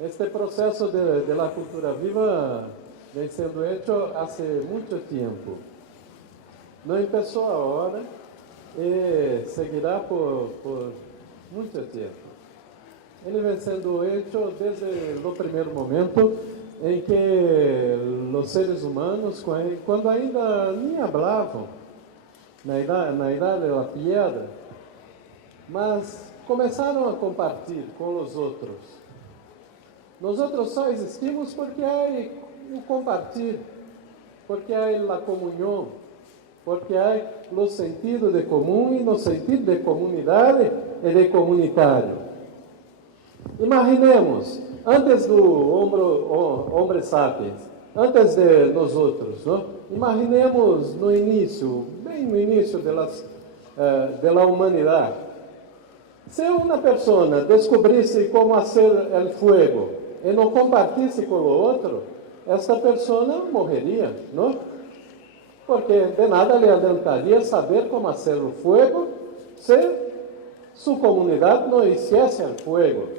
Este proceso de la cultura viva vem sendo hecho hace mucho tiempo. No empezó ahora y seguirá por mucho tiempo. Ele vem sendo hecho desde o primeiro momento em que os seres humanos, quando ainda nem hablavam, na idade da pedra, mas começaram a compartilhar com os outros. Nós outros só existimos porque há o compartilho, porque há a comunhão, porque há o sentido de comum e no sentido de comunidade e de comunitário. Imaginemos, antes do Homo sapiens, antes de nós outros, não? Imaginemos no início, bem no início da humanidade. Se uma pessoa descobrisse como fazer o fogo e não compartisse com o outro, esta pessoa morreria, não? Porque de nada lhe adiantaria saber como fazer o fogo se sua comunidade não hicesse o fogo.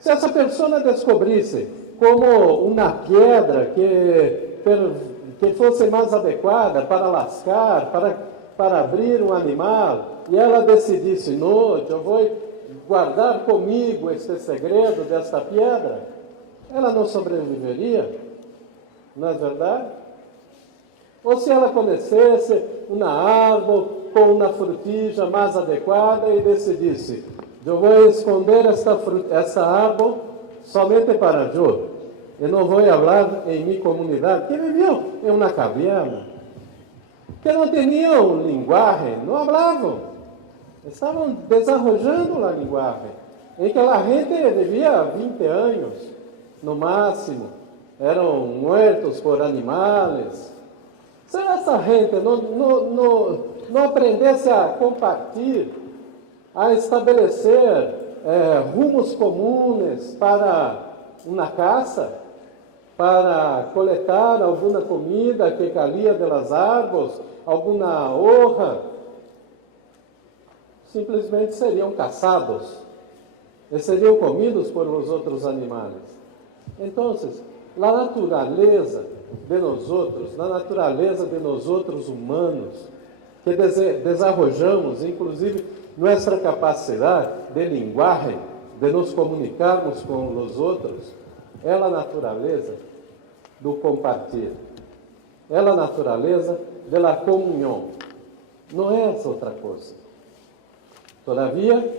Se essa pessoa descobrisse como uma pedra que fosse mais adequada para lascar, para abrir um animal, e ela decidisse, não, eu vou guardar comigo este segredo desta pedra, ela não sobreviveria, não é verdade? Ou se ela conhecesse uma árvore com uma frutija mais adequada e decidisse, eu vou esconder esta árvore somente para eu, e não vou falar em minha comunidade, que viviam em uma caverna, que não tinham linguagem, não falavam, estavam desenvolvendo a linguagem, em que a gente vivia 20 anos, no máximo, eram mortos por animais. Se essa gente não aprendesse a compartilhar, a estabelecer rumos comuns para uma caça, para coletar alguma comida que caía das árvores, alguma hoja, simplesmente seriam caçados e seriam comidos por os outros animais. Então, a natureza de nós outros, na natureza de nós outros humanos, que desarrollamos, inclusive, nossa capacidade de linguagem, de nos comunicarmos com os outros, é a natureza do compartilhar, é a natureza da comunhão, não é essa outra coisa. Todavia,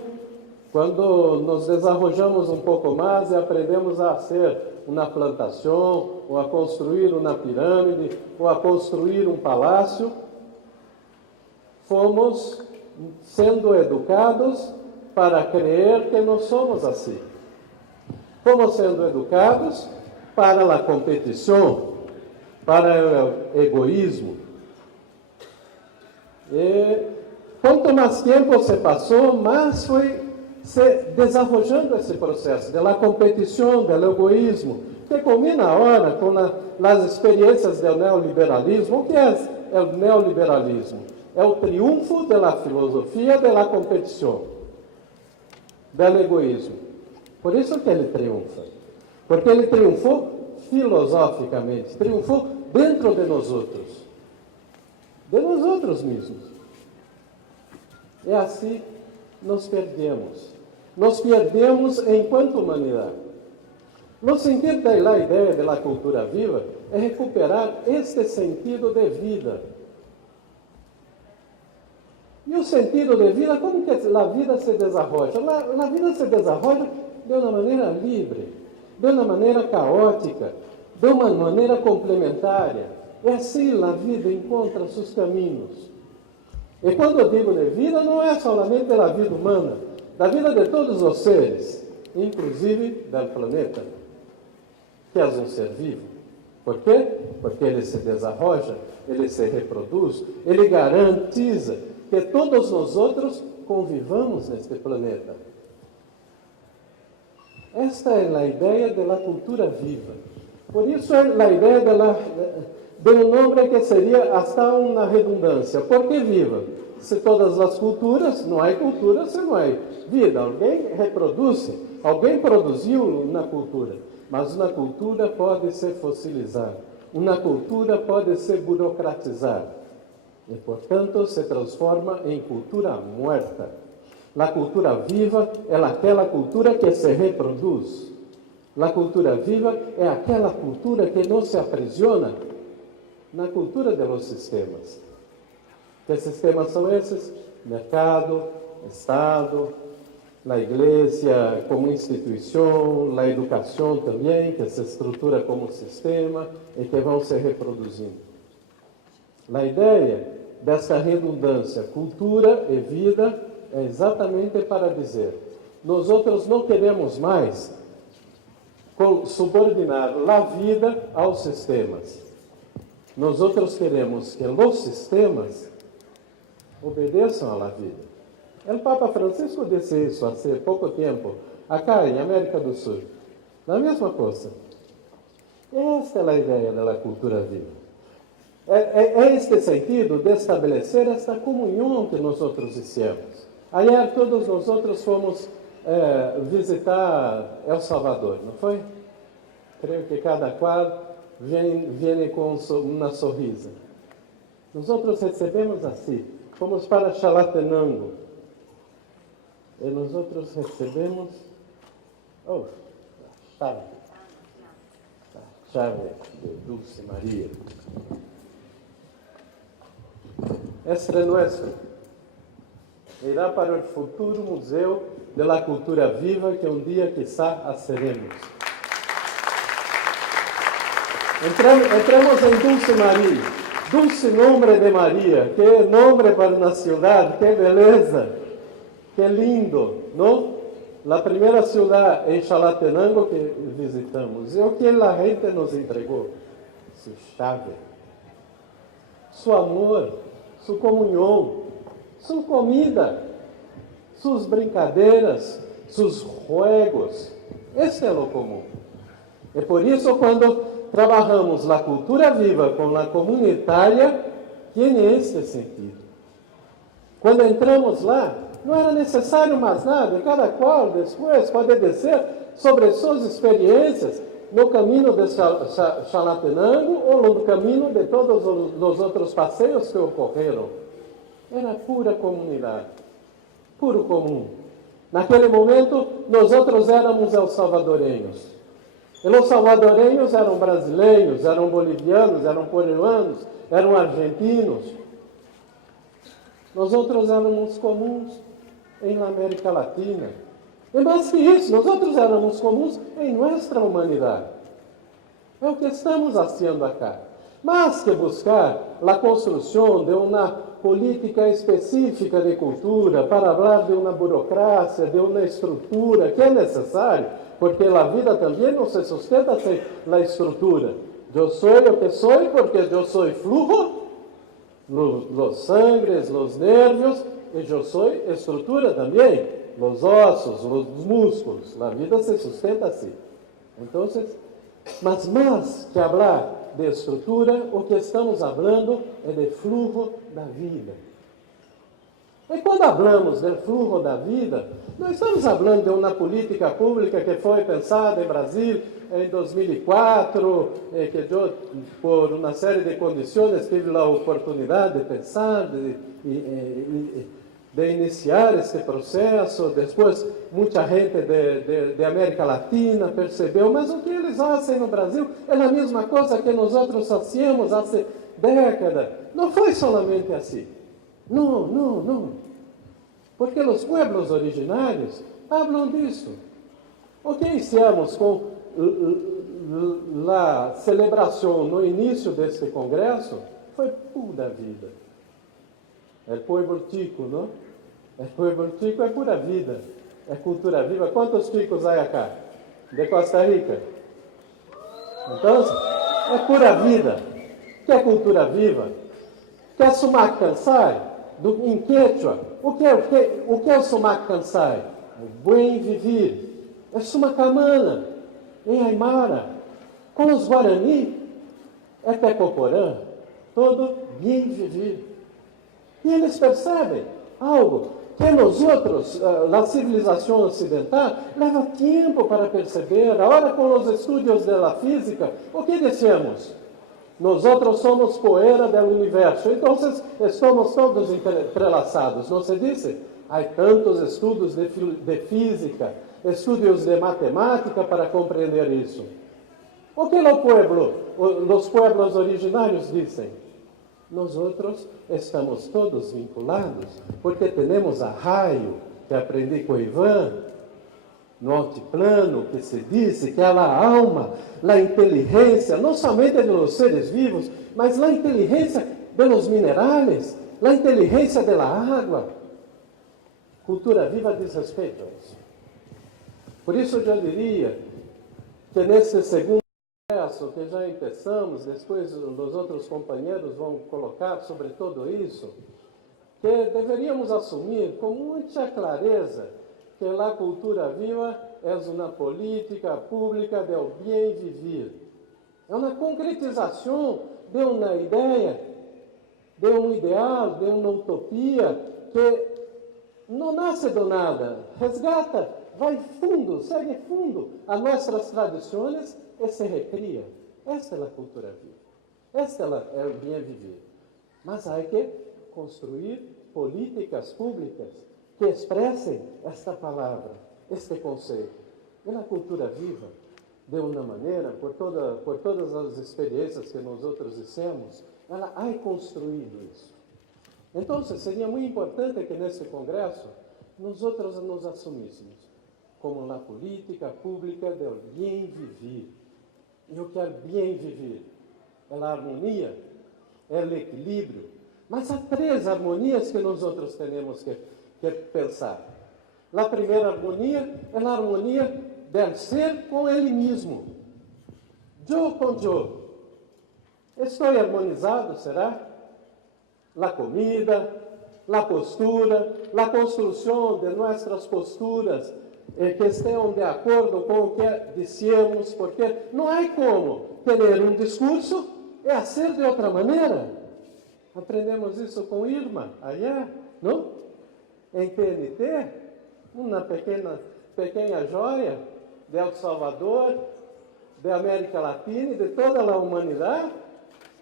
quando nos desarrollamos um pouco mais e aprendemos a fazer uma plantação, ou a construir uma pirâmide, ou a construir um palácio, fomos sendo educados para crer que não somos assim. Fomos sendo educados para a competição, para o egoísmo. E quanto mais tempo se passou, mais foi se desenvolvendo esse processo da competição, do egoísmo, que culmina agora com as experiências do neoliberalismo. O que é o neoliberalismo? É o triunfo da filosofia da competição, do egoísmo. Por isso que ele triunfa. Porque ele triunfou filosoficamente, triunfou dentro de nós outros mesmos. E assim nos perdemos. Nos perdemos enquanto humanidade. No sentido da ideia da cultura viva é recuperar este sentido de vida. E o sentido de vida, como que a vida se desenvolve? A vida se desenvolve de uma maneira livre, de uma maneira caótica, de uma maneira complementária. E assim a vida encontra seus caminhos. E quando eu digo de vida, não é somente da vida humana, da vida de todos os seres, inclusive do planeta, que é um ser vivo. Por quê? Porque ele se desenvolve, ele se reproduz, ele garantiza que todos nós outros convivamos neste planeta. Esta é a ideia da cultura viva. Por isso é a ideia de um nome que seria hasta uma redundância. Por que viva? Se todas as culturas, não há cultura se não há vida. Alguém reproduz, alguém produziu na cultura. mas uma cultura pode se fossilizar, uma cultura pode se burocratizar e, portanto, se transforma em cultura muerta. A cultura viva é aquela cultura que se reproduz. A cultura viva é aquela cultura que não se aprisiona na cultura dos sistemas. Que sistemas são esses? Mercado, Estado, a igreja como instituição, a educação também, que se estrutura como sistema e que vão se reproduzindo. A ideia dessa redundância, cultura e vida, é exatamente para dizer: nós outros não queremos mais subordinar a vida aos sistemas. Nós outros queremos que os sistemas obedeçam à vida. O Papa Francisco disse isso há pouco tempo, acá em América do Sul. A mesma coisa. Esta é a ideia da cultura viva. É este sentido de estabelecer esta comunhão que nós outros hicimos. Ayer todos nós outros fomos visitar El Salvador, não foi? Creio que cada qual vem com uma sorrisa. Nós outros recebemos assim. Fomos para Chalatenango. E nós outros recebemos a chave de Dulce Maria. Este é nosso. Irá para o futuro museu da cultura viva que um dia, quizá, seremos. Entramos em Dulce Maria. Dulce nome de Maria. Que nome para uma cidade, que beleza. Que lindo, não? A primeira cidade em Chalatenango que visitamos. E o que a gente nos entregou? Sua chave, seu amor, sua comunhão, sua comida, suas brincadeiras, seus juegos. Esse é o comum. E por isso, quando trabalhamos a cultura viva com a comunitária, tem esse sentido. Quando entramos lá, não era necessário mais nada, e cada qual depois pode dizer sobre suas experiências no caminho de Chalatenango ou no caminho de todos os outros passeios que ocorreram. Era pura comunidade, puro comum. Naquele momento, nós outros éramos os salvadorenhos. E os salvadorenhos eram brasileiros, eram bolivianos, eram peruanos, eram argentinos. Nós outros éramos comuns em América Latina. E mais que isso, nós outros éramos comuns em nossa humanidade. É o que estamos fazendo acá. Mais que buscar a construção de uma política específica de cultura para falar de uma burocracia, de uma estrutura, que é necessário, porque a vida também não se sustenta sem a estrutura. Eu sou o que sou porque eu sou flujo, os sangres, os nervios, e eu sou estrutura também, os ossos, os músculos. A vida se sustenta assim. Então, mas mais que falar de estrutura, o que estamos falando é de flujo da vida. E quando falamos de flujo da vida, não estamos falando de uma política pública que foi pensada em Brasil em 2004, que eu, por uma série de condições, tive a oportunidade de pensar, de iniciar esse processo. Depois, muita gente de América Latina percebeu, mas o que eles fazem no Brasil é a mesma coisa que nós outros fazíamos há décadas. Não foi somente assim. Não. Porque os pueblos originários falam disso. O que hicimos com a celebração no início deste congresso foi pura vida. É pueblo tico, não? É pueblo tico, é pura vida. É cultura viva. Quantos ticos há acá? De Costa Rica? Então, é pura vida. Que é cultura viva? Que é sumac cansai? Em quechua, o que é o sumac cansai? O bem viver. É sumacamana, em Aimara. Com os Guarani, é Tecoporã. Todo bem viver. E eles percebem algo. que nosotros, la civilización occidental, leva tiempo para perceber. Ahora con los estudios de la física, o que decimos? Nosotros somos poeira del universo, entonces estamos todos entrelaçados, não se dice? Há tantos estudos de física, estudos de matemática para compreender isso. O que os pueblos originários dizem? Nós estamos todos vinculados, porque temos a raio, que aprendi com Ivan, no altiplano, que se diz que é a alma, a inteligência, não somente dos seres vivos, mas a inteligência dos minerais, a inteligência da água. Cultura viva diz respeito a isso. Por isso eu diria que nesse segundo processo que já começamos, depois os outros companheiros vão colocar sobre tudo isso, que deveríamos assumir com muita clareza que a cultura viva é uma política pública do bem viver. É uma concretização de uma ideia, de um ideal, de uma utopia que não nasce do nada, resgata, vai fundo, segue fundo a nossas tradições e se recria. Esta é a cultura viva. Esta é o bem viver. Mas há que construir políticas públicas que expressem esta palavra, este conceito. E na cultura viva, de uma maneira, por todas as experiências que nós outros dissemos, ela há construído isso. Então, seria muito importante que nesse congresso nós outros nos assumíssemos como a política pública do bem viver. E o que é bem viver? É a harmonia, é o equilíbrio. Mas há três harmonias que nós outros temos que pensar. A primeira harmonia é a harmonia do ser com ele mesmo. Eu com eu. Estou harmonizado, será? A comida, a postura, a construção de nossas posturas que estejam de acordo com o que dissemos, porque não há como ter um discurso e fazer de outra maneira. Aprendemos isso com Irma, ayer, não? Em TNT, uma pequena joia de El Salvador, da América Latina e de toda a humanidade.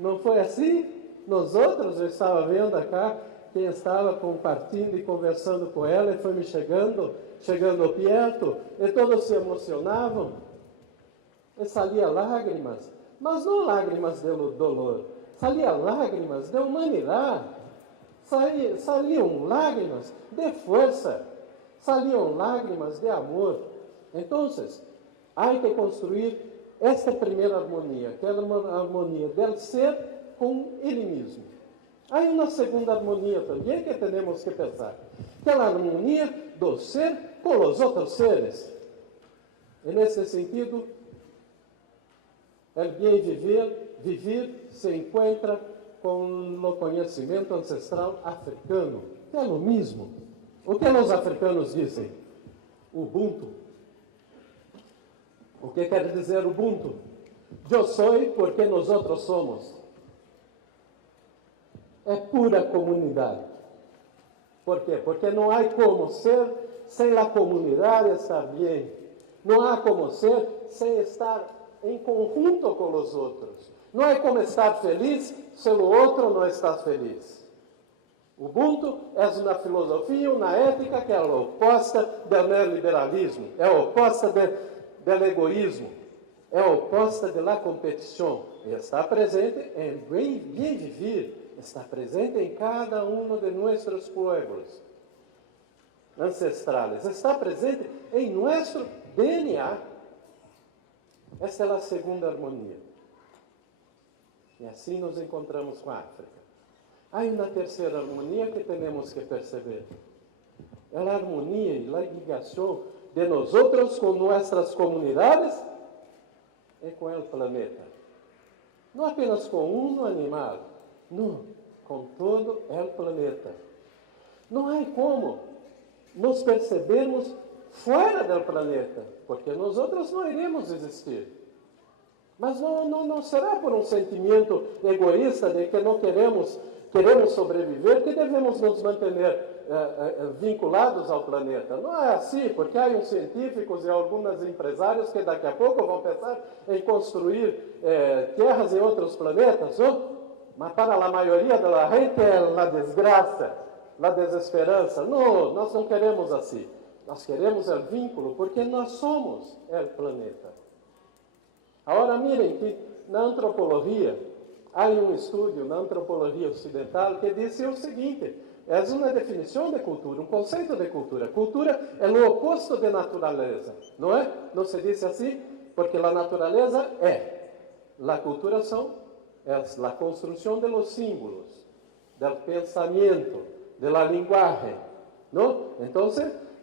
Não foi assim? Nós outros, eu estava vendo acá, quem estava compartilhando e conversando com ela, e foi me chegando perto, e todos se emocionavam, e salia lágrimas, mas não lágrimas de dolor, salia lágrimas de humanidade, saliam lágrimas de força, saliam lágrimas de amor. Então, há que construir esta primeira harmonia, que é uma harmonia del ser com ele mesmo. Há uma segunda harmonia também que temos que pensar, que é a harmonia do ser com os outros seres. E nesse sentido, o bem viver se encontra com o conhecimento ancestral africano, que é o mesmo. O que os africanos dizem? Ubuntu. O que quer dizer Ubuntu? Eu sou porque nós outros somos. É pura comunidade. Por quê? Porque não há como ser sem a comunidade estar bem. Não há como ser sem estar em conjunto com os outros. Não há como estar feliz se o outro não está feliz. Ubuntu é uma filosofia, uma ética que é oposta do neoliberalismo, é oposta do egoísmo, é oposta da competição. E está presente em bem viver. Está presente em cada um de nossos pueblos ancestrales. Está presente em nosso DNA. Esta é a segunda harmonia. E assim nos encontramos com a África. Há uma terceira harmonia que temos que perceber. É a harmonia e a ligação de nós outros com nossas comunidades e com o planeta. Não apenas com um animal, não, com todo o planeta. Não há como nos percebermos fora do planeta, porque nós outros não iremos existir. Mas não será por um sentimento egoísta de que não queremos sobreviver que devemos nos manter vinculados ao planeta. Não é assim, porque há uns científicos e alguns empresários que daqui a pouco vão pensar em construir terras em outros planetas, não? Mas para a maioria da gente é a desgraça, a desesperança. Não, nós não queremos assim. Nós queremos o vínculo, porque nós somos o planeta. Agora, mirem que na antropologia, há um estudo na antropologia ocidental que diz o seguinte: é uma definição de cultura, um conceito de cultura. Cultura é o oposto de natureza, não é? Não se diz assim, porque a natureza é. A cultura é a construção de los símbolos, do pensamento, da linguagem, não? Então,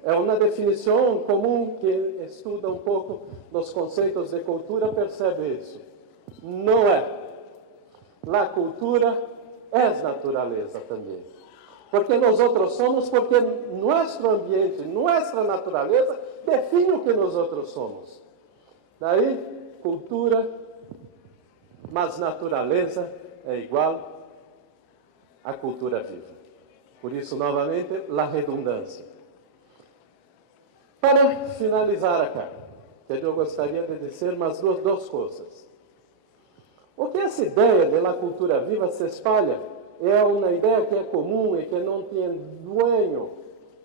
é uma definição comum que estuda um pouco os conceitos de cultura, percebe isso. Não é. A cultura é natureza também. Porque nós outros somos, porque nosso ambiente, nossa natureza define o que nós outros somos. Daí, cultura mas natureza é igual à cultura viva. Por isso, novamente, a redundância. Para finalizar acá, eu gostaria de dizer mais duas coisas. O que essa ideia da cultura viva se espalha é uma ideia que é comum e que não tem dueño,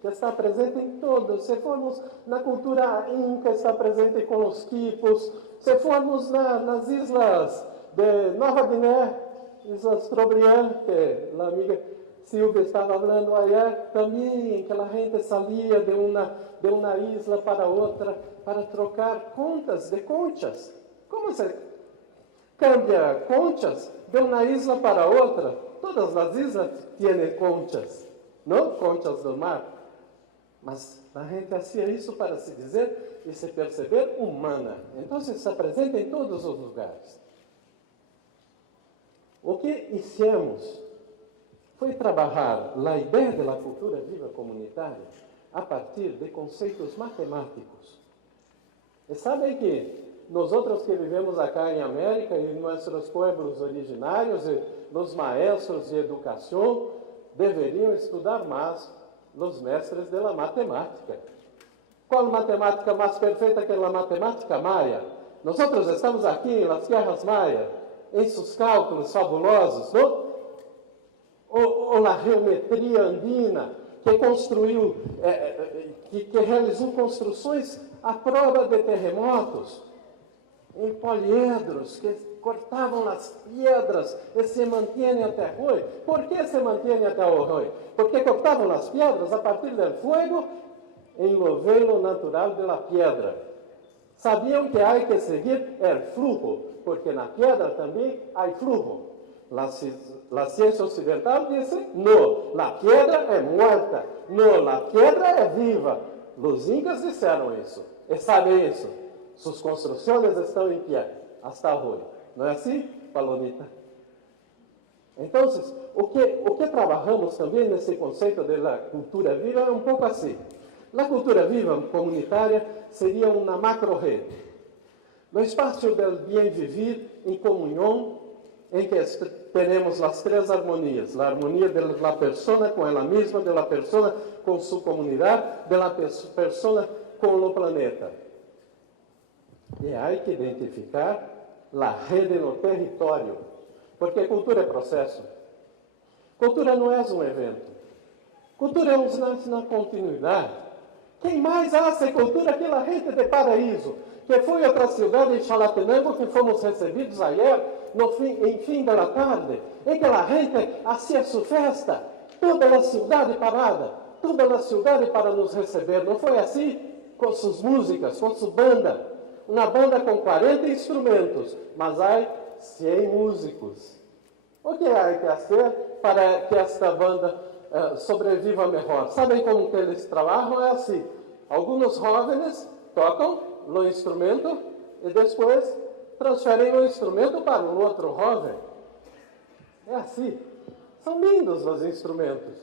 que está presente em todos. Se formos na cultura inca, está presente com os quipos. Se formos nas islas de Nova Guiné, Islas Trobriand, que a amiga Silvia estava falando ayer, também que a gente saía de uma isla para outra para trocar contas de conchas. Como se cambia conchas de uma isla para outra? Todas as islas têm conchas, não conchas do mar. Mas a gente fazia isso para se dizer e se perceber humana. Então, se apresenta em todos os lugares. O que hicimos foi trabalhar a ideia da cultura viva comunitária a partir de conceitos matemáticos. E sabem que nós outros que vivemos acá em América e nossos pueblos originários e os maestros de educação deveriam estudar mais os mestres da matemática. Qual matemática mais perfeita que a matemática maia? Nós outros estamos aqui nas terras maias, em seus cálculos fabulosos, não? Ou a geometria andina, que construiu, que realizou construções à prova de terremotos, em poliedros, que cortavam as pedras e se mantêm até hoje. Por que se mantêm até hoje? Porque cortavam as pedras a partir do fogo em lo velo natural da pedra. Sabiam que há que seguir o flujo, porque na pedra também há flujo. A ciência ocidental diz: não, a pedra é morta, não, a pedra é viva. Os incas disseram isso, e sabem isso. Suas construções estão em pé, hasta hoje. Não é assim, Palomita? Então, o que trabalhamos também nesse conceito da cultura viva é um pouco assim. A cultura viva comunitária seria uma macro-rede. No espaço do bem viver em comunhão, em que temos as três harmonias: a harmonia da pessoa com ela mesma, da pessoa com sua comunidade, da pessoa com o planeta. E há que identificar a rede no território, porque cultura é processo. Cultura não é um evento. Cultura é uma continuidade. Quem mais faz cultura que a gente de Paraíso, que foi outra cidade em Chalatenango que fomos recebidos ayer, em fim da tarde, em que a gente fazia sua festa, toda a cidade parada, toda a cidade para nos receber. Não foi assim? Com suas músicas, com sua banda. Uma banda com 40 instrumentos, mas há 100 músicos. O que há que fazer para que esta banda sobreviva melhor? Sabem como que eles trabalham? É assim: alguns jovens tocam no instrumento e depois transferem o instrumento para um outro jovem. É assim. São lindos os instrumentos.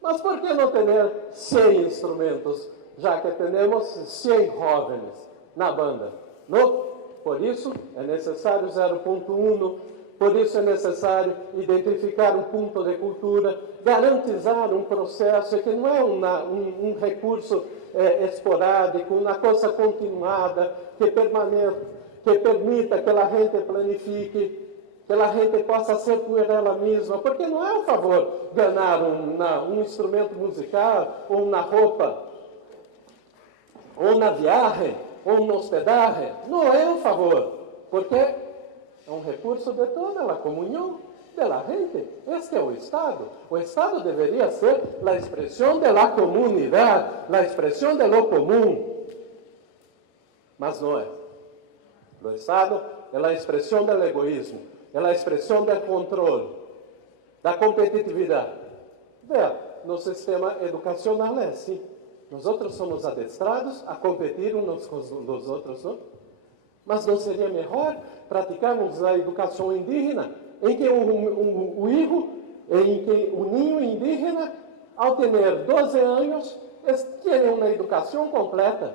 Mas por que não ter 100 instrumentos, já que temos 100 jovens na banda? Não? Por isso é necessário 0.1, por isso é necessário identificar um ponto de cultura, garantizar um processo que não é um recurso esporádico, uma coisa continuada, que permita que a gente planifique, que a gente possa ser por ela mesma, porque não é um favor ganhar um instrumento musical, ou na roupa, ou na viagem, ou na hospedagem. Não é um favor, porque é um recurso de toda a comunhão da gente. Este é o Estado. O Estado deveria ser a expressão da comunidade, a expressão de lo comum. Mas não é. O Estado é a expressão do egoísmo, é a expressão do controle, da competitividade. Veja, no sistema educacional é assim. Nós outros somos adestrados a competir uns com os outros, não? Mas não seria melhor praticarmos a educação indígena, em que o ninho indígena, ao ter 12 anos, tem uma educação completa.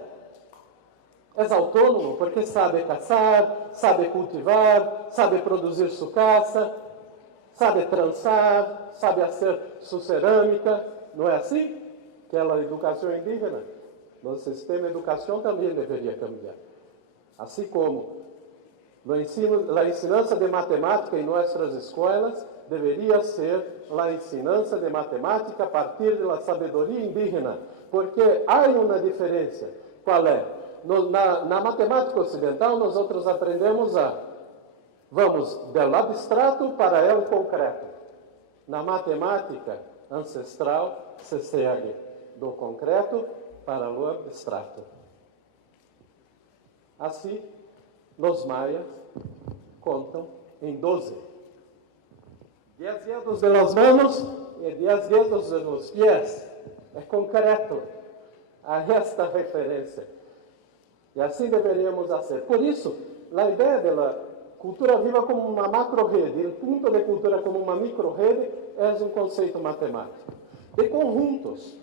É autônomo porque sabe caçar, sabe cultivar, sabe produzir sua caça, sabe trançar, sabe fazer sua cerâmica. Não é assim? Aquela educação indígena. Nosso sistema de educação também deveria cambiar. Assim como a ensinança de matemática em nossas escolas deveria ser a ensinança de matemática a partir da sabedoria indígena, porque há uma diferença. Qual é? Na matemática ocidental, nós outros aprendemos vamos do abstrato para o concreto. Na matemática ancestral, se segue do concreto para o abstrato. Assim, os maias contam em 12. 10 dedos de las manos e 10 dedos de los pies. É concreto. Há esta referência. E assim deveríamos fazer. Por isso, a ideia da cultura viva como uma macro-rede, o ponto de cultura como uma micro-rede, é um conceito matemático. De conjuntos.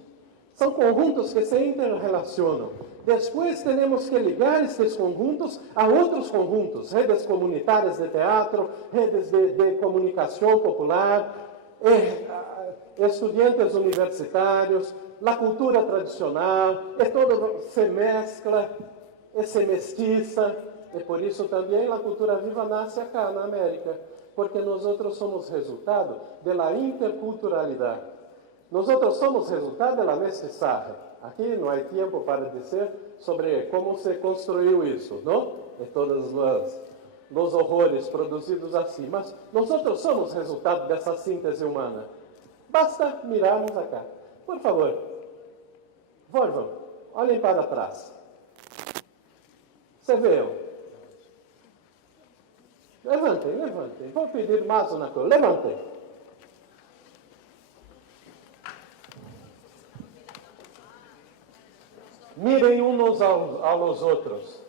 São conjuntos que se interrelacionam. Depois temos que ligar esses conjuntos a outros conjuntos, redes comunitárias de teatro, redes de comunicação popular, estudantes universitários, a cultura tradicional, e todo se mescla, e se mestiça, e por isso também a cultura viva nasce acá na América, porque nós outros somos resultado da interculturalidade. Nós outros somos resultado da mestiçagem. Aqui não há tempo para dizer sobre como se construiu isso, não? E todos os horrores produzidos assim. Mas nós outros somos resultado dessa síntese humana. Basta mirarmos acá. Por favor, volvam, olhem para trás. Você viu? Levantem. Vou pedir mais uma coisa. Levantem. Mirem uns aos outros.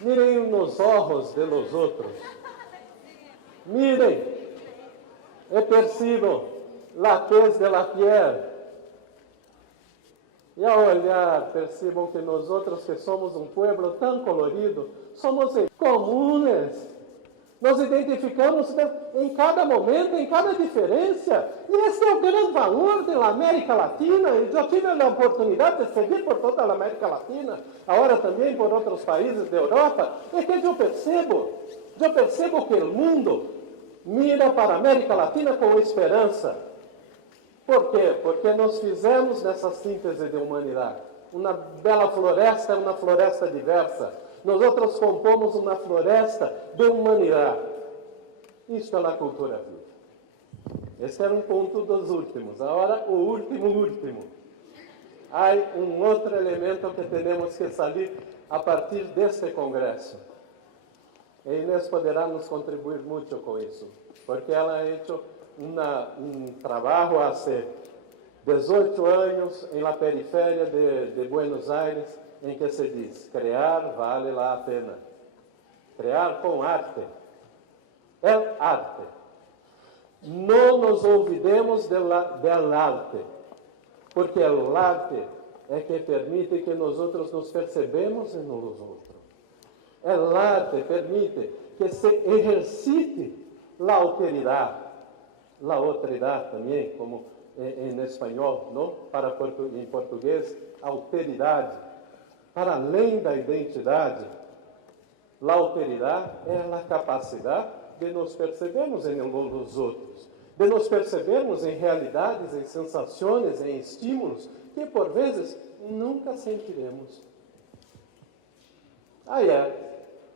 Mirem nos olhos de los outros. Mirem e percebam a tez de la piel. E ao olhar, percebam que nós outros, que somos um povo tão colorido, somos comunes. Nos identificamos em cada momento, em cada diferença. E esse é o grande valor da América Latina. Eu já tive a oportunidade de seguir por toda a América Latina, agora também por outros países da Europa. É que eu percebo que o mundo mira para a América Latina com esperança. Por quê? Porque nós fizemos dessa síntese de humanidade uma bela floresta, uma floresta diversa. Nós outros compomos uma floresta de humanidade. Isto é a cultura viva. Esse era um ponto dos últimos. Agora, o último. Há um outro elemento que temos que saber a partir deste congresso. E Inês poderá nos contribuir muito com isso, porque ela ha hecho um trabalho há 18 anos em la periferia de Buenos Aires, em que se diz, criar vale a pena. Criar com arte. É arte. Não nos olvidemos del arte, porque o arte é que permite que nós outros nos percebemos em uns outros. El arte permite que se ejercite la autoridad, la autoridad también, como en español, ¿no? En portugués, alteridade. Para além da identidade, a alteridade é a capacidade de nos percebermos em los outros, de nos percebermos em realidades, em sensações, em estímulos que por vezes nunca sentiremos. Ayer,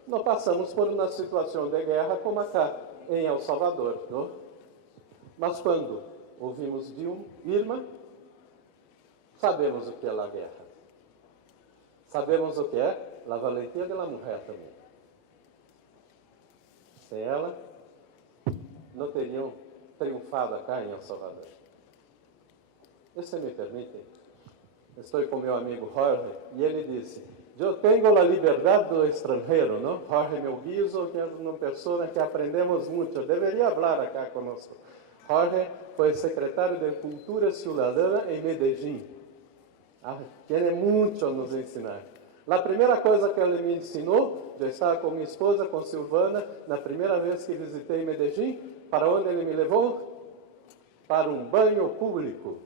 nós passamos por uma situação de guerra como acá em El Salvador, não? Mas quando ouvimos de Irma, sabemos o que é a guerra. Sabemos o que é a valentia da mulher também. Sem ela, não teriam triunfado acá em El Salvador. E se me permitem, estou com meu amigo Jorge e ele disse: eu tenho a liberdade do estrangeiro, não? Jorge Melguizo, que é uma pessoa que aprendemos muito, deveria falar acá conosco. Jorge foi secretário de Cultura Ciudadana em Medellín. Tem muito a nos ensinar. A primeira coisa que ele me ensinou, eu estava com minha esposa, com Silvana, na primeira vez que visitei Medellín, para onde ele me levou? Para um banho público.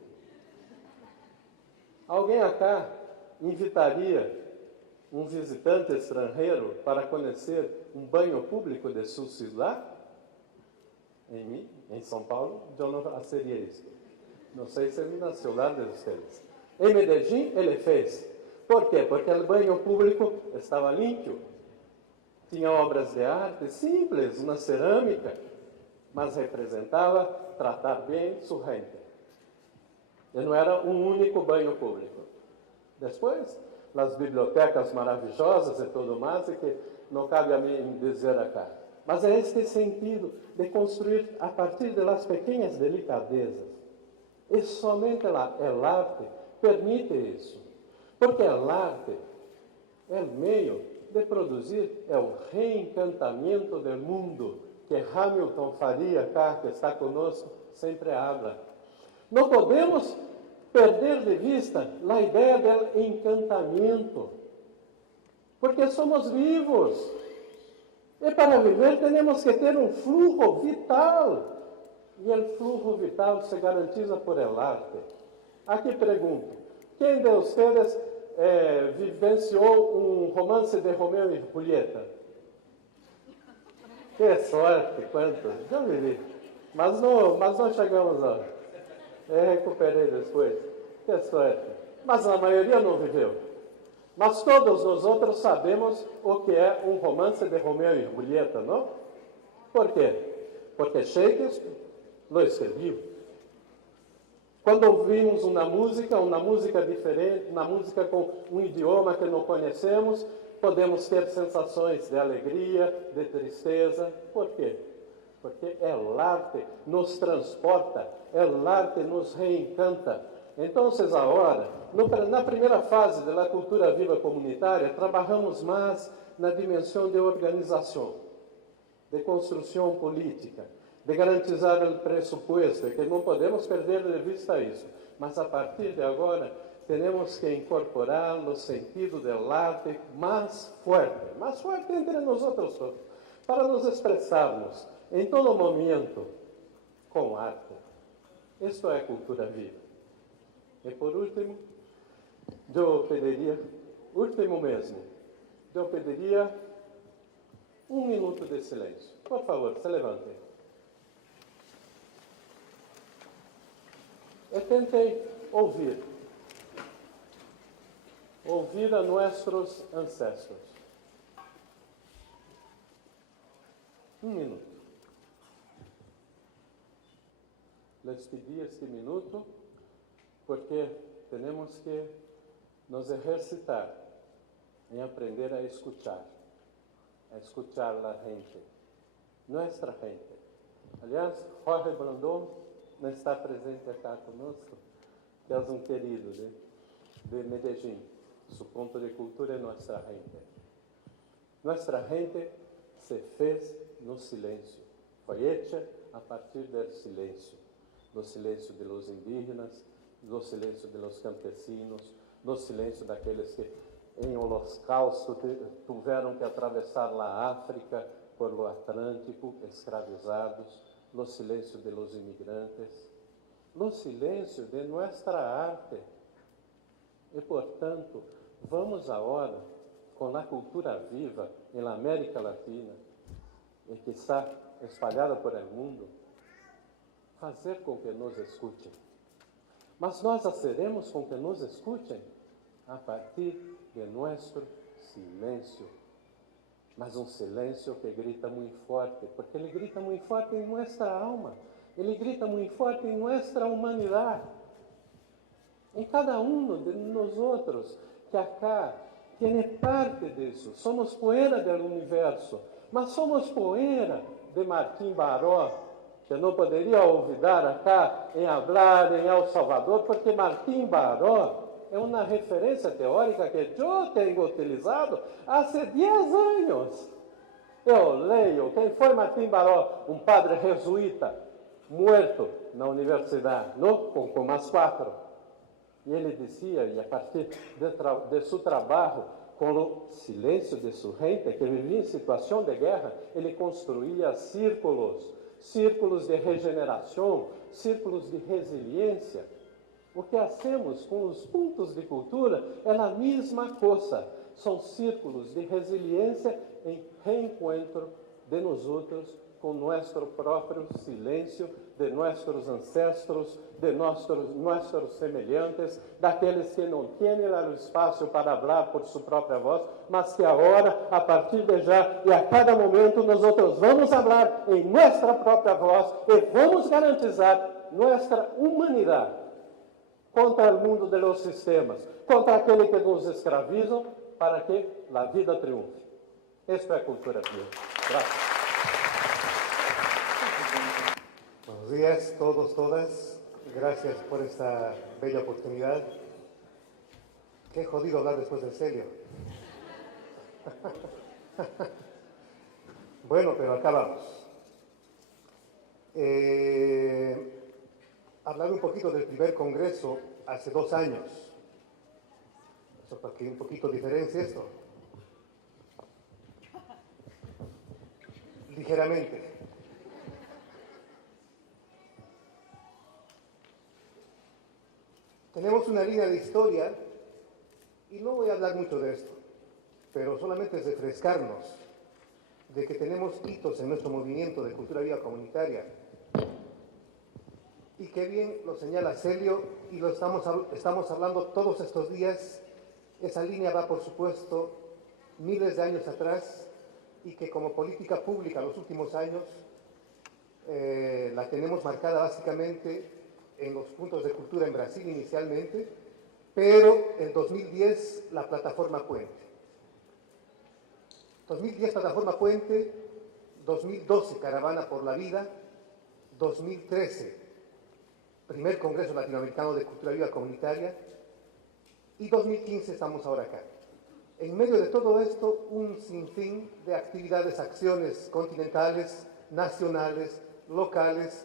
Alguém acá invitaria um visitante estrangeiro para conhecer um banho público de sua cidade? Em São Paulo, eu não faria isso. Não sei se na cidade de vocês. Em Medellín, ele fez. Por quê? Porque o banho público estava limpo. Tinha obras de arte simples, uma cerâmica, mas representava tratar bem sua gente. E não era um único banho público. Depois, as bibliotecas maravilhosas e tudo mais, e que não cabe a mim dizer acá. Mas é este sentido de construir a partir das pequenas delicadezas. E somente a arte permite isso. Porque a arte é o meio de produzir o reencantamento do mundo que Hamilton Faria, cá, que está conosco, sempre habla. Não podemos perder de vista a ideia do encantamento, porque somos vivos. E para viver temos que ter um flujo vital. E o flujo vital se garantiza por el arte. Aqui pergunto: quem de vocês vivenciou um romance de Romeu e Julieta? Que sorte, quantos! Já vivi. Mas não chegamos lá. Recuperei depois. Que sorte. Mas a maioria não viveu. Mas todos nós outros sabemos o que é um romance de Romeu e Julieta, não? Por quê? Porque Shakespeare lo escreveu. Quando ouvimos uma música diferente, uma música com um idioma que não conhecemos, podemos ter sensações de alegria, de tristeza. Por quê? Porque o arte nos transporta, o arte nos reencanta. Então, agora, na primeira fase da cultura viva comunitária, trabalhamos mais na dimensão de organização, de construção política, de garantizar o pressuposto, e que não podemos perder de vista isso. Mas a partir de agora, temos que incorporar o sentido do arte mais forte entre nós outros todos, para nos expressarmos em todo momento com arte. Isto é cultura viva. E por último, eu pediria um minuto de silêncio. Por favor, se levantem. E tentem ouvir a nossos ancestros. Um minuto. Les pedi este minuto porque temos que nos exercitar em aprender a escuchar a gente, nossa gente. Aliás, Jorge Brandon não está presente acá conosco, que é um querido de Medellín. Su ponto de cultura é nossa gente. Nossa gente se fez no silêncio, foi hecha a partir do silêncio de los indígenas, do silêncio de los campesinos, do silêncio daqueles que em Holocausto tiveram que atravessar a África por o Atlântico, escravizados, o silêncio de los imigrantes, o silêncio de nossa arte. E, portanto, vamos agora, com a cultura viva em América Latina, e que está espalhada por el mundo, fazer com que nos escutem. Mas nós faremos com que nos escutem a partir de nosso silêncio. Mas um silêncio que grita muito forte, porque ele grita muito forte em nossa alma, ele grita muito forte em nossa humanidade, em cada de nós outros, que acá tem parte disso. Somos poeira do universo, mas somos poeira de Martim Baró, que não poderia olvidar acá em falar em El Salvador, porque Martim Baró é uma referência teórica que eu tenho utilizado há 10 anos. Eu leio, quem foi Martim Baró? Um padre jesuíta, morto na universidade, não? Com mais 4. E ele dizia, e a partir de seu trabalho, com o silêncio de sua gente, que vivia em situação de guerra, ele construía círculos de regeneração, círculos de resiliência. O que hacemos com os pontos de cultura é a mesma coisa. São círculos de resiliência em reencontro de nós outros com nosso próprio silêncio, de nossos ancestros, de nossos semelhantes, daqueles que não têm o espaço para falar por sua própria voz, mas que agora, a partir de já e a cada momento, nós outros vamos falar em nossa própria voz e vamos garantizar nossa humanidade contra o mundo de los sistemas, contra aquele que nos escravizam, para que a vida triunfe. Esta é a cultura viva. Gracias. Buenos días, todos, todas. Gracias por esta bella oportunidad. Qué jodido hablar después del Celio. Bueno, pero acá vamos. Hablar un poquito del primer congreso hace 2 años. Eso para que un poquito diferencie esto. Ligeramente. Tenemos una línea de historia, y no voy a hablar mucho de esto, pero solamente es refrescarnos de que tenemos hitos en nuestro movimiento de cultura viva comunitaria. Y qué bien lo señala Celio, y lo estamos hablando todos estos días. Esa línea va, por supuesto, miles de años atrás, y que como política pública los últimos años la tenemos marcada básicamente en los puntos de cultura en Brasil inicialmente, pero en 2010 la Plataforma Puente. 2010 Plataforma Puente, 2012 Caravana por la Vida, 2013 Primer Congreso Latinoamericano de Cultura Viva Comunitaria, y 2015 estamos ahora acá. En medio de todo esto, un sinfín de actividades, acciones continentales, nacionales, locales,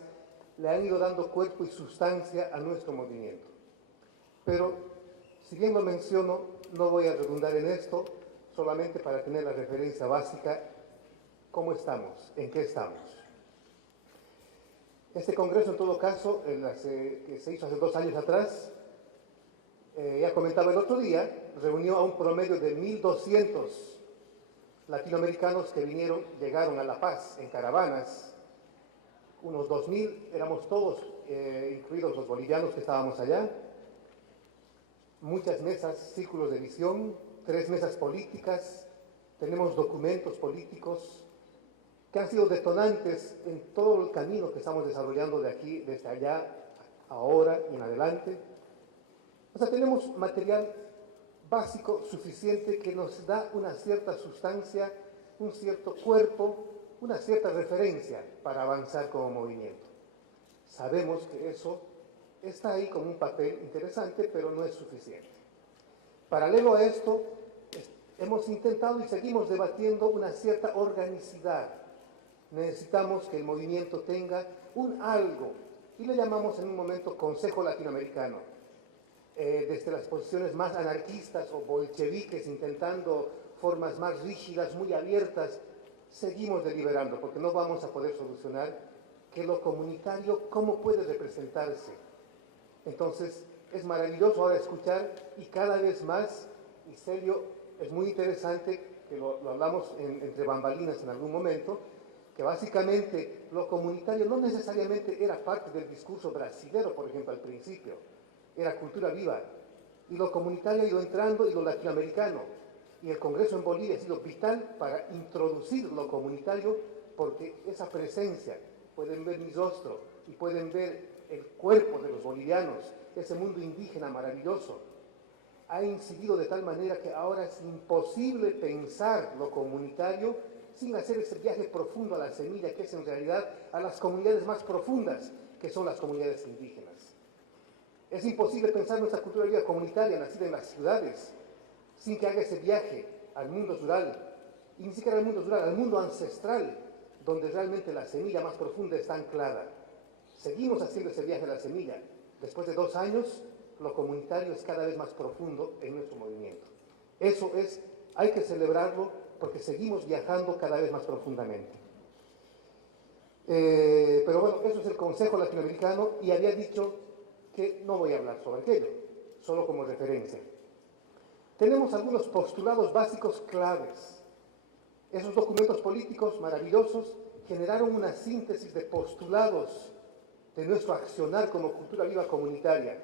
le han ido dando cuerpo y sustancia a nuestro movimiento. Pero, si bien lo menciono, no voy a redundar en esto, solamente para tener la referencia básica, ¿cómo estamos? ¿En qué estamos? Este congreso, en todo caso, que se hizo hace 2 años atrás, ya comentaba el otro día, reunió a un promedio de 1.200 latinoamericanos que llegaron a La Paz en caravanas. Unos 2.000 éramos todos, incluidos los bolivianos que estábamos allá. Muchas mesas, círculos de visión, 3 mesas políticas. Tenemos documentos políticos que han sido detonantes en todo el camino que estamos desarrollando de aquí, desde allá, ahora y en adelante. O sea, tenemos material básico suficiente que nos da una cierta sustancia, un cierto cuerpo, una cierta referencia para avanzar como movimiento. Sabemos que eso está ahí como un papel interesante, pero no es suficiente. Paralelo a esto, hemos intentado y seguimos debatiendo una cierta organicidad. Necesitamos que el movimiento tenga un algo, y le llamamos en un momento Consejo Latinoamericano. desde las posiciones más anarquistas o bolcheviques, intentando formas más rígidas, muy abiertas, seguimos deliberando, porque no vamos a poder solucionar que lo comunitario, ¿cómo puede representarse? Entonces, es maravilloso ahora escuchar, y cada vez más, y serio, es muy interesante, que lo hablamos entre bambalinas en algún momento, que básicamente lo comunitario no necesariamente era parte del discurso brasilero, por ejemplo, al principio, era cultura viva, y lo comunitario ha ido entrando, y lo latinoamericano, y el Congreso en Bolivia ha sido vital para introducir lo comunitario, porque esa presencia, pueden ver mi rostro, y pueden ver el cuerpo de los bolivianos, ese mundo indígena maravilloso, ha incidido de tal manera que ahora es imposible pensar lo comunitario sin hacer ese viaje profundo a la semilla, que es en realidad a las comunidades más profundas, que son las comunidades indígenas. Es imposible pensar nuestra cultura viva comunitaria nacida en las ciudades sin que haga ese viaje al mundo rural, y ni siquiera al mundo rural, al mundo ancestral, donde realmente la semilla más profunda está anclada. Seguimos haciendo ese viaje a la semilla. Después de 2 años, lo comunitario es cada vez más profundo en nuestro movimiento. Eso es, hay que celebrarlo porque seguimos viajando cada vez más profundamente. Pero bueno, eso es el Consejo Latinoamericano, y había dicho que no voy a hablar sobre aquello, solo como referencia. Tenemos algunos postulados básicos claves. Esos documentos políticos maravillosos generaron una síntesis de postulados de nuestro accionar como cultura viva comunitaria,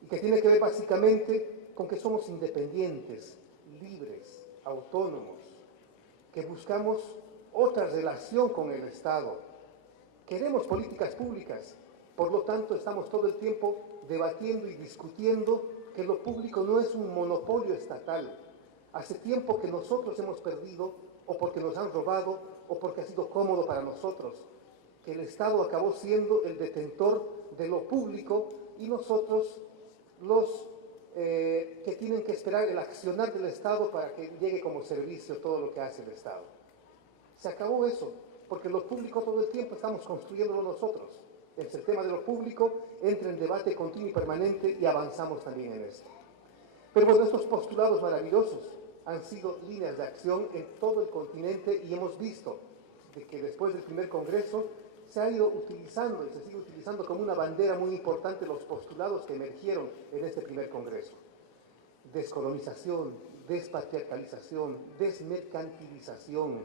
y que tiene que ver básicamente con que somos independientes, libres, autónomos, que buscamos otra relación con el Estado. Queremos políticas públicas, por lo tanto estamos todo el tiempo debatiendo y discutiendo que lo público no es un monopolio estatal. Hace tiempo que nosotros hemos perdido, o porque nos han robado, o porque ha sido cómodo para nosotros, que el Estado acabó siendo el detentor de lo público, y nosotros los que tienen que esperar el accionar del Estado para que llegue como servicio todo lo que hace el Estado. Se acabó eso, porque lo público todo el tiempo estamos construyéndolo nosotros. El tema de lo público entra en debate continuo y permanente, y avanzamos también en esto. Pero bueno, estos postulados maravillosos han sido líneas de acción en todo el continente, y hemos visto de que después del primer congreso se ha ido utilizando y se sigue utilizando como una bandera muy importante los postulados que emergieron en este primer congreso. Descolonización, despatriarcalización, desmercantilización,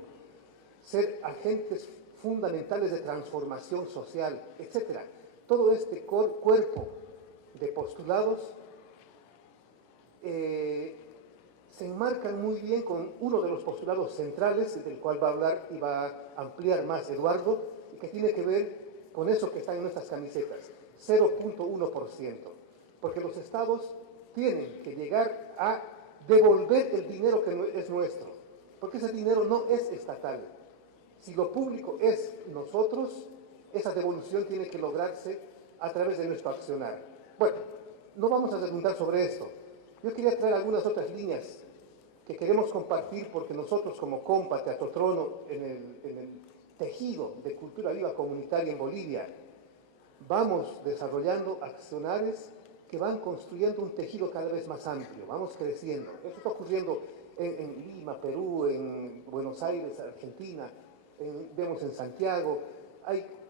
ser agentes fundamentales de transformación social, etc. Todo este cuerpo de postulados se enmarcan muy bien con uno de los postulados centrales, del cual va a hablar y va a ampliar más Eduardo, y que tiene que ver con eso que está en nuestras camisetas, 0.1%, porque los estados tienen que llegar a devolver el dinero que es nuestro, porque ese dinero no es estatal. Si lo público es nosotros, esa devolución tiene que lograrse a través de nuestro accionar. Bueno, no vamos a redundar sobre esto. Yo quería traer algunas otras líneas que queremos compartir, porque nosotros como COMPA, Teatro Trono, en el tejido de cultura viva comunitaria en Bolivia, vamos desarrollando accionares que van construyendo un tejido cada vez más amplio, vamos creciendo. Eso está ocurriendo en Lima, Perú, en Buenos Aires, Argentina, vemos en Santiago.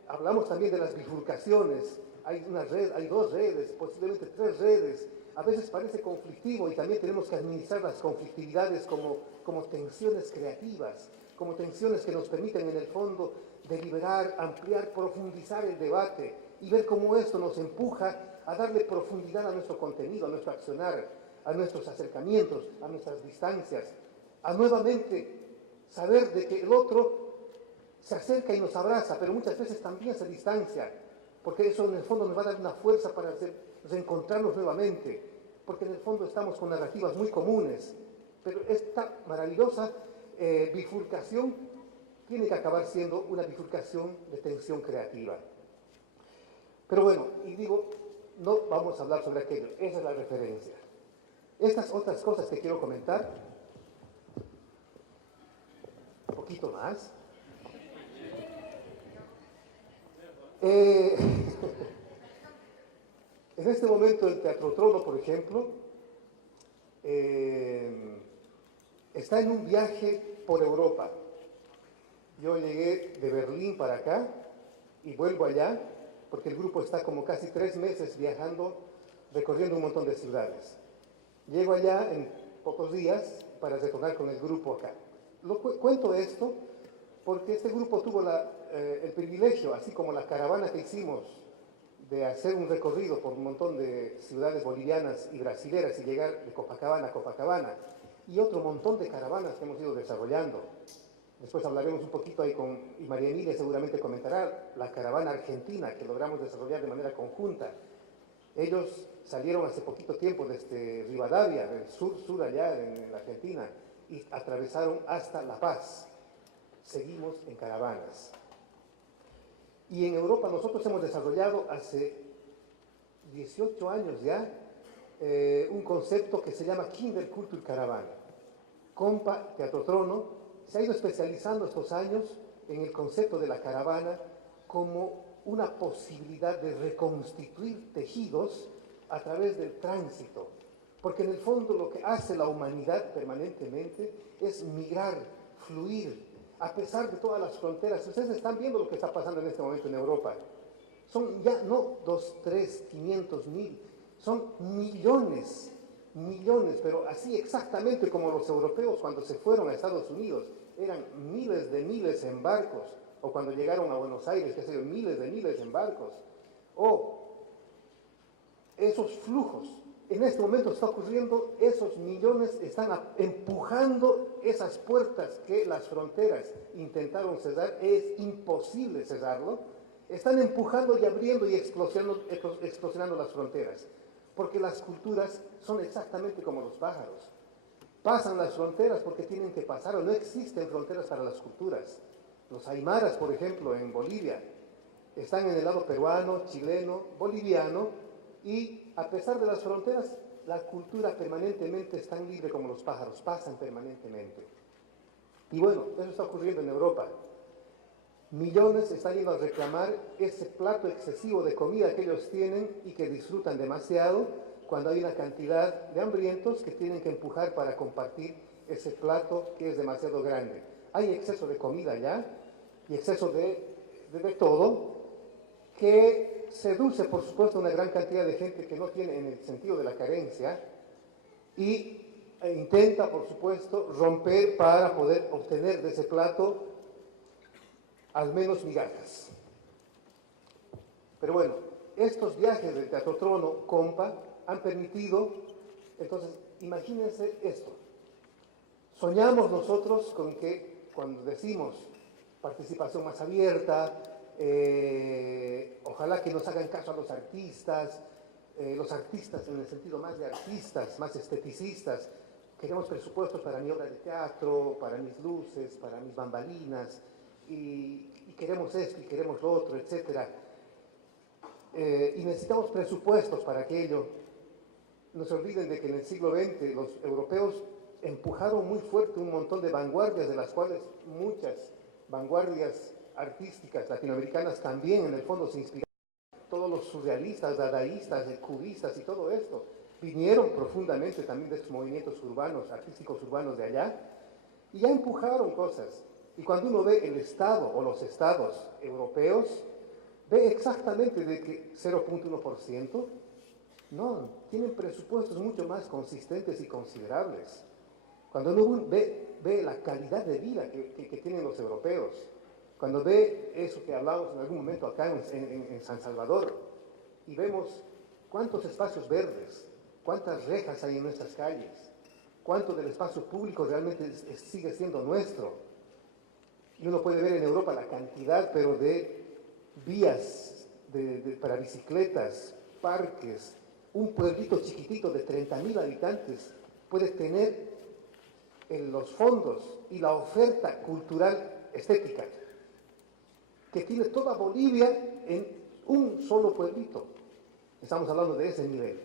Hablamos también de las bifurcaciones, hay una red, hay 2 redes, posiblemente 3 redes. A veces parece conflictivo, y también tenemos que administrar las conflictividades como tensiones creativas, como tensiones que nos permiten en el fondo deliberar, ampliar, profundizar el debate, y ver cómo esto nos empuja a darle profundidad a nuestro contenido, a nuestro accionar, a nuestros acercamientos, a nuestras distancias, a nuevamente saber de que el otro se acerca y nos abraza, pero muchas veces también se distancia, porque eso en el fondo nos va a dar una fuerza para reencontrarnos nuevamente, porque en el fondo estamos con narrativas muy comunes, pero esta maravillosa bifurcación tiene que acabar siendo una bifurcación de tensión creativa. Pero bueno, y digo, no vamos a hablar sobre aquello, esa es la referencia. Estas otras cosas que quiero comentar, un poquito más. En este momento el Teatro Trono, por ejemplo, está en un viaje por Europa. Yo llegué de Berlín para acá y vuelvo allá porque el grupo está como casi 3 meses viajando, recorriendo un montón de ciudades. Llego allá en pocos días para retornar con el grupo acá. Cuento esto porque este grupo tuvo el privilegio, así como la caravana que hicimos, de hacer un recorrido por un montón de ciudades bolivianas y brasileras y llegar de Copacabana a Copacabana, y otro montón de caravanas que hemos ido desarrollando. Después hablaremos un poquito ahí y María Emilia seguramente comentará la caravana argentina que logramos desarrollar de manera conjunta. Ellos salieron hace poquito tiempo desde Rivadavia, del sur allá en la Argentina, y atravesaron hasta La Paz. Seguimos en caravanas. Y en Europa nosotros hemos desarrollado hace 18 años ya un concepto que se llama Kinderkulturcaravana. Compa Teatro Trono se ha ido especializando estos años en el concepto de la caravana como una posibilidad de reconstituir tejidos a través del tránsito. Porque en el fondo lo que hace la humanidad permanentemente es migrar, fluir, a pesar de todas las fronteras. Ustedes están viendo lo que está pasando en este momento en Europa. Son ya no 2, 3, 500 mil, son millones, pero así exactamente como los europeos cuando se fueron a Estados Unidos, eran miles de miles en barcos, o cuando llegaron a Buenos Aires, qué sé yo, miles de miles en barcos, o esos flujos. En este momento está ocurriendo, esos millones están empujando esas puertas que las fronteras intentaron cerrar, es imposible cerrarlo, están empujando y abriendo y explosionando las fronteras, porque las culturas son exactamente como los pájaros. Pasan las fronteras porque tienen que pasar, o no existen fronteras para las culturas. Los aymaras, por ejemplo, en Bolivia, están en el lado peruano, chileno, boliviano, y a pesar de las fronteras, la cultura permanentemente es tan libre como los pájaros, pasan permanentemente. Y bueno, eso está ocurriendo en Europa. Millones están yendo a reclamar ese plato excesivo de comida que ellos tienen y que disfrutan demasiado, cuando hay una cantidad de hambrientos que tienen que empujar para compartir ese plato que es demasiado grande. Hay exceso de comida ya y exceso de todo, que seduce, por supuesto, una gran cantidad de gente que no tiene en el sentido de la carencia y intenta, por supuesto, romper para poder obtener de ese plato al menos migajas. Pero bueno, estos viajes del Teatro Trono, Compa, han permitido, entonces, imagínense esto. Soñamos nosotros con que cuando decimos participación más abierta, ojalá que nos hagan caso a los artistas en el sentido más de artistas, más esteticistas, queremos presupuestos para mi obra de teatro, para mis luces, para mis bambalinas, y queremos esto y queremos lo otro, etc. Y necesitamos presupuestos para aquello. No se olviden de que en el siglo XX los europeos empujaron muy fuerte un montón de vanguardias, de las cuales muchas vanguardias artísticas latinoamericanas también en el fondo se inspiraron. Todos los surrealistas, dadaístas, cubistas y todo esto vinieron profundamente también de estos movimientos urbanos, artísticos urbanos de allá, y ya empujaron cosas. Y cuando uno ve el Estado o los estados europeos, ve exactamente de que 0.1%, no, tienen presupuestos mucho más consistentes y considerables. Cuando uno ve la calidad de vida que tienen los europeos, cuando ve eso que hablamos en algún momento acá en San Salvador, y vemos cuántos espacios verdes, cuántas rejas hay en nuestras calles, cuánto del espacio público realmente sigue siendo nuestro. Y uno puede ver en Europa la cantidad, pero de vías para bicicletas, parques. Un pueblito chiquitito de 30.000 habitantes puede tener los fondos y la oferta cultural estética que tiene toda Bolivia en un solo pueblito. Estamos hablando de ese nivel.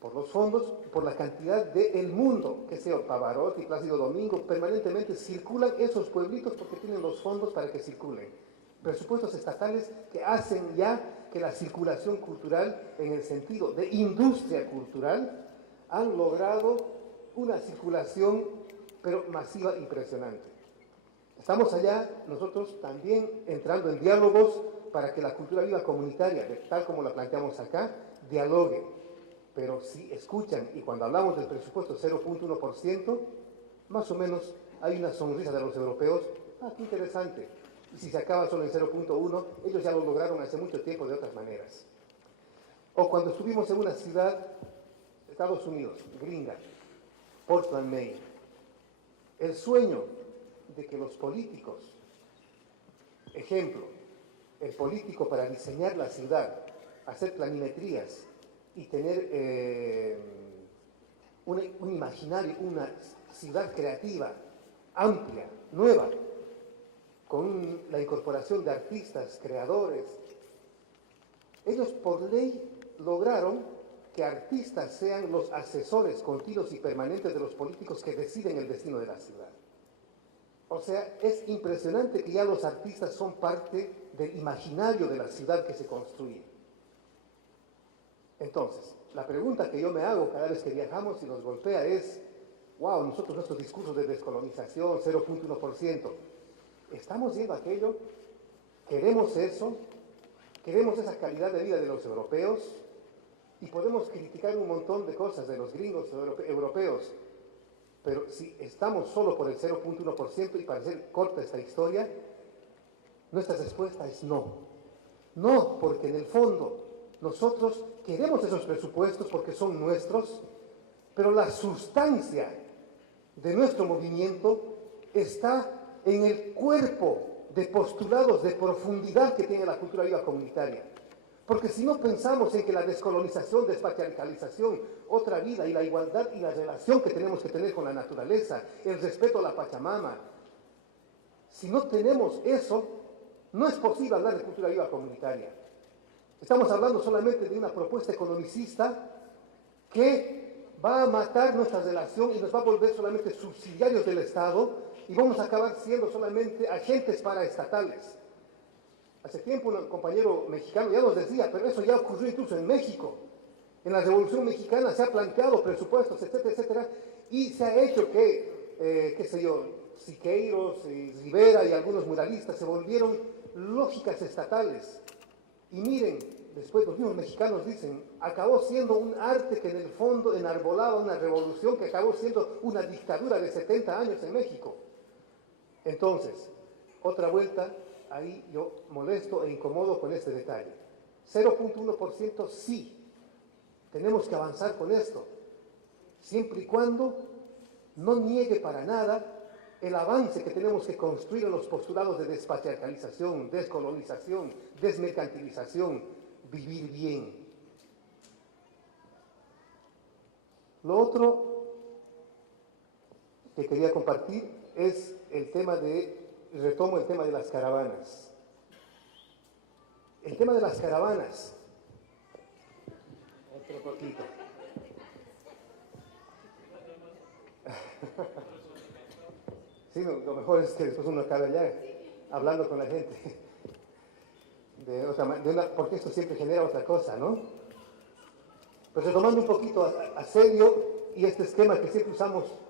Por los fondos, por la cantidad del mundo, que sea Pavarotti, Plácido Domingo, permanentemente circulan esos pueblitos porque tienen los fondos para que circulen. presupuestos estatales que hacen ya que la circulación cultural, en el sentido de industria cultural, han logrado una circulación, pero masiva, impresionante. Estamos allá, nosotros también entrando en diálogos para que la cultura viva comunitaria, tal como la planteamos acá, dialogue. Pero si escuchan, y cuando hablamos del presupuesto 0.1%, más o menos hay una sonrisa de los europeos. Ah, qué interesante. Y si se acaba solo en 0.1, ellos ya lo lograron hace mucho tiempo de otras maneras. O cuando estuvimos en una ciudad, Estados Unidos, gringa, Portland, Maine, el sueño de que los políticos, ejemplo, el político para diseñar la ciudad, hacer planimetrías y tener un imaginario, una ciudad creativa, amplia, nueva, con la incorporación de artistas, creadores. Ellos por ley lograron que artistas sean los asesores continuos y permanentes de los políticos que deciden el destino de la ciudad. O sea, es impresionante que ya los artistas son parte del imaginario de la ciudad que se construye. Entonces, la pregunta que yo me hago cada vez que viajamos y nos golpea es, wow, nosotros nuestros discursos de descolonización, 0.1%, ¿estamos yendo a aquello? ¿Queremos eso? ¿Queremos esa calidad de vida de los europeos? Y podemos criticar un montón de cosas de los gringos europeos, pero si estamos solo por el 0.1%, y para hacer corta esta historia, nuestra respuesta es no. No, porque en el fondo nosotros queremos esos presupuestos porque son nuestros, pero la sustancia de nuestro movimiento está en el cuerpo de postulados de profundidad que tiene la cultura viva comunitaria. Porque si no pensamos en que la descolonización, despatriarcalización, otra vida y la igualdad y la relación que tenemos que tener con la naturaleza, el respeto a la Pachamama, si no tenemos eso, no es posible hablar de cultura viva comunitaria. Estamos hablando solamente de una propuesta economicista que va a matar nuestra relación y nos va a volver solamente subsidiarios del Estado y vamos a acabar siendo solamente agentes paraestatales. Hace tiempo un compañero mexicano ya nos decía, pero eso ya ocurrió incluso en México. En la Revolución Mexicana se ha planteado presupuestos, etcétera, etcétera, y se ha hecho que, qué sé yo, Siqueiros, Rivera y algunos muralistas se volvieron lógicas estatales. Y miren, después los mismos mexicanos dicen, acabó siendo un arte que en el fondo enarbolaba una revolución que acabó siendo una dictadura de 70 años en México. Entonces, otra vuelta, ahí yo molesto e incomodo con este detalle. 0.1% sí, tenemos que avanzar con esto, siempre y cuando no niegue para nada el avance que tenemos que construir en los postulados de despatriarcalización, descolonización, desmercantilización, vivir bien. Lo otro que quería compartir es el tema retomo el tema de las caravanas. El tema de las caravanas, otro poquito. Sí, lo mejor es que después uno acabe allá hablando con la gente, porque esto siempre genera otra cosa, ¿no? Pero retomando un poquito a serio, y este esquema que siempre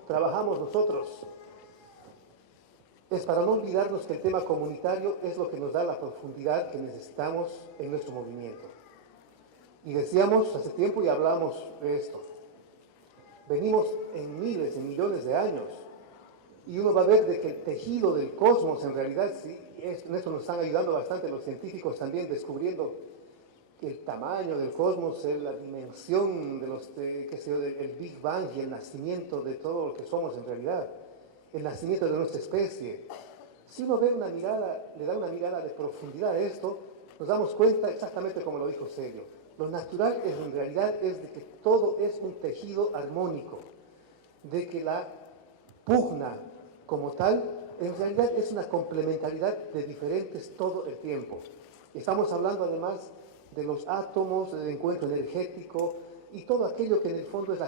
trabajamos nosotros, es para no olvidarnos que el tema comunitario es lo que nos da la profundidad que necesitamos en nuestro movimiento. Y decíamos hace tiempo y hablamos de esto, venimos en miles, en millones de años, y uno va a ver de que el tejido del cosmos, en realidad, sí, en esto nos están ayudando bastante los científicos también, descubriendo que el tamaño del cosmos, la dimensión del Big Bang y el nacimiento de todo lo que somos en realidad, el nacimiento de nuestra especie. Si uno ve una mirada, le da una mirada de profundidad a esto, nos damos cuenta exactamente como lo dijo Celio. Lo natural en realidad es de que todo es un tejido armónico, de que la pugna como tal, en realidad es una complementariedad de diferentes todo el tiempo. Estamos hablando además de los átomos, del encuentro energético y todo aquello que en el fondo es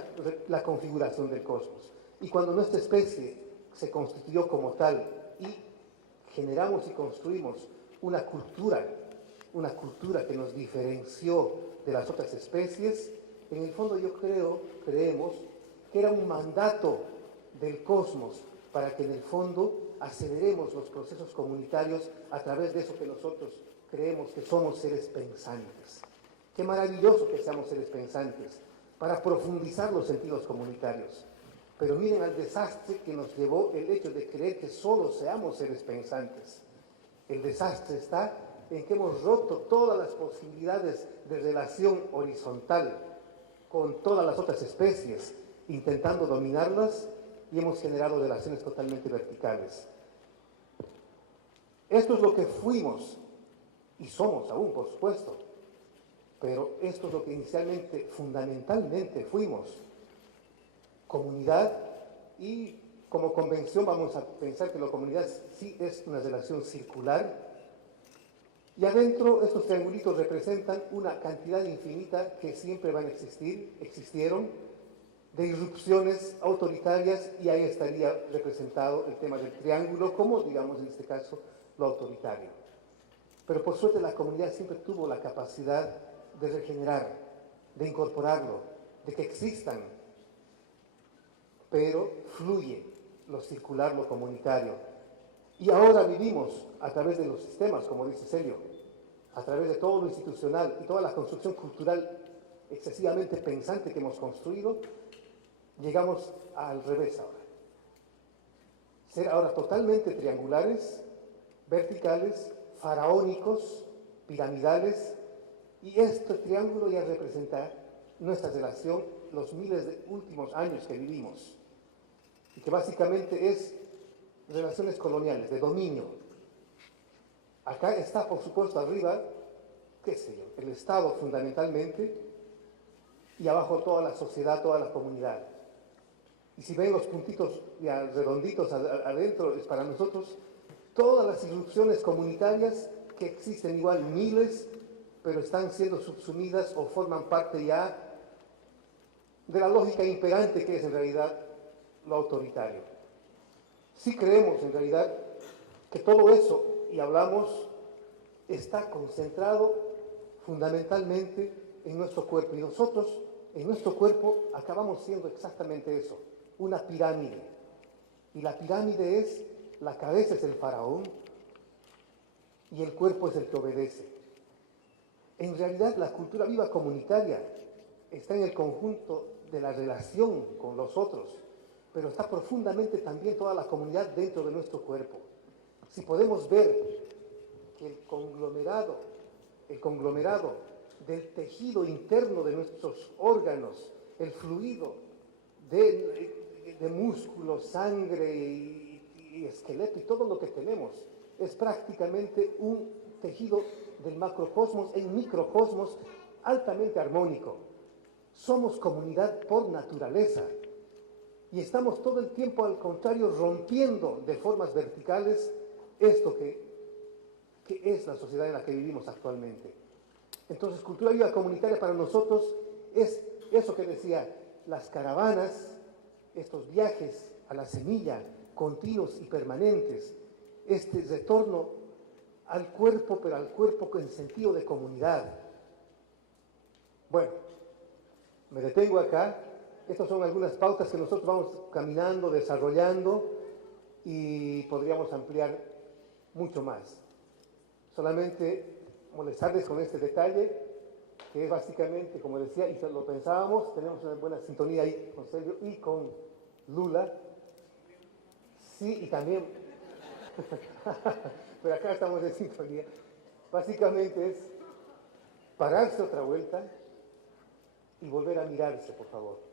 la configuración del cosmos. Y cuando nuestra especie se constituyó como tal y generamos y construimos una cultura que nos diferenció de las otras especies, en el fondo creemos que era un mandato del cosmos para que en el fondo aceleremos los procesos comunitarios a través de eso que nosotros creemos que somos seres pensantes. Qué maravilloso que seamos seres pensantes para profundizar los sentidos comunitarios. Pero miren al desastre que nos llevó el hecho de creer que solo seamos seres pensantes. El desastre está en que hemos roto todas las posibilidades de relación horizontal con todas las otras especies, intentando dominarlas, y hemos generado relaciones totalmente verticales. Esto es lo que fuimos, y somos aún, por supuesto, pero esto es lo que inicialmente, fundamentalmente fuimos. Comunidad, y como convención vamos a pensar que la comunidad sí es una relación circular, y adentro estos triangulitos representan una cantidad infinita que siempre van a existieron, de irrupciones autoritarias, y ahí estaría representado el tema del triángulo como, digamos en este caso, lo autoritario. Pero por suerte la comunidad siempre tuvo la capacidad de regenerar, de incorporarlo, de que existan, pero fluye lo circular, lo comunitario. Y ahora vivimos a través de los sistemas, como dice Celio, a través de todo lo institucional y toda la construcción cultural excesivamente pensante que hemos construido, llegamos al revés ahora. Ser ahora totalmente triangulares, verticales, faraónicos, piramidales, y este triángulo ya representa nuestra relación, los miles de últimos años que vivimos, y que básicamente es relaciones coloniales, de dominio. Acá está, por supuesto, arriba, qué sé yo, el Estado fundamentalmente, y abajo toda la sociedad, toda la comunidad. Y si ven los puntitos ya redonditos adentro, es para nosotros todas las irrupciones comunitarias que existen igual miles, pero están siendo subsumidas o forman parte ya de la lógica imperante que es en realidad lo autoritario. Sí creemos en realidad que todo eso, y hablamos, está concentrado fundamentalmente en nuestro cuerpo, y nosotros en nuestro cuerpo acabamos siendo exactamente eso, una pirámide. Y la pirámide es, la cabeza es el faraón y el cuerpo es el que obedece. En realidad la cultura viva comunitaria está en el conjunto de la relación con los otros, pero está profundamente también toda la comunidad dentro de nuestro cuerpo. Si podemos ver que el conglomerado del tejido interno de nuestros órganos, el fluido de músculos, sangre y esqueleto y todo lo que tenemos, es prácticamente un tejido del macrocosmos en microcosmos altamente armónico. Somos comunidad por naturaleza y estamos todo el tiempo, al contrario, rompiendo de formas verticales esto que es la sociedad en la que vivimos actualmente. Entonces, cultura viva comunitaria para nosotros es eso que decía, las caravanas, estos viajes a la semilla, continuos y permanentes, este retorno al cuerpo, pero al cuerpo en sentido de comunidad. Bueno, me detengo acá. Estas son algunas pautas que nosotros vamos caminando, desarrollando, y podríamos ampliar mucho más. Solamente molestarles con este detalle, que es básicamente, como decía, y lo pensábamos, tenemos una buena sintonía ahí con Celio y con Lula. Sí, y también, pero acá estamos en sintonía. Básicamente es pararse otra vuelta y volver a mirarse, por favor.